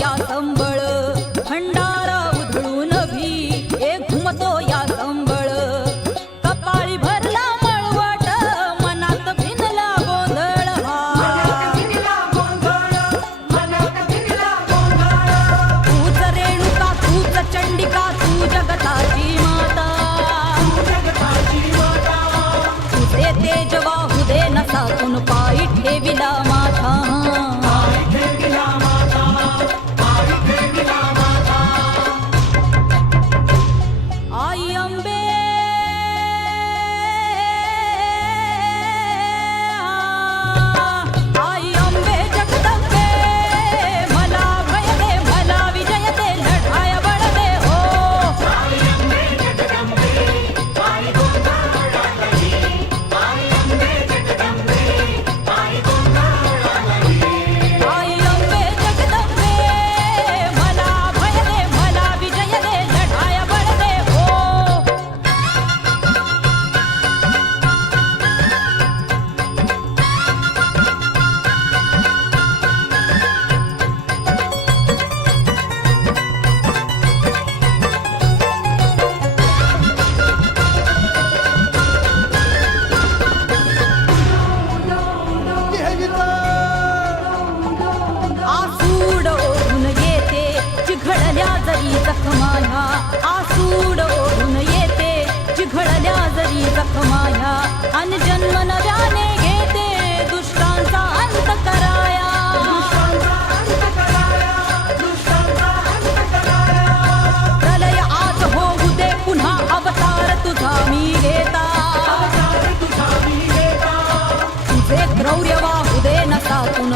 या संबळ भंडारा उधळून भी घुमतो या संबळ कपाळी भरला मळवट मनात भिनला गोंधळ तूच रेणुका तूच चंडिका तू जगताची माता तुझे तेज वाहू दे नसातून पायी ठेविला माझा आई अंबे आई अंबे जगदंबे मला भय दे मला विजय दे लढाय बळ दे हो आई अंबे जगदंबे आई गोंधळाली आई अंबे जगदंबे आई गोंधळाली आई अंबे जगदंबे मला भय दे मला विजय दे लढाय बळ दे हो आसूड ओढून येते चिघळल्या जरी जखमाया आसूड ओढून येते चिघळल्या जरी जखमाया अन जन्म नव्याने घेते दुष्टांचा अंत कराया प्रलय आज होऊ दे पुन्हा अवतार तुझा मी घेता तुझे क्रौर्य वाहू दे नसातून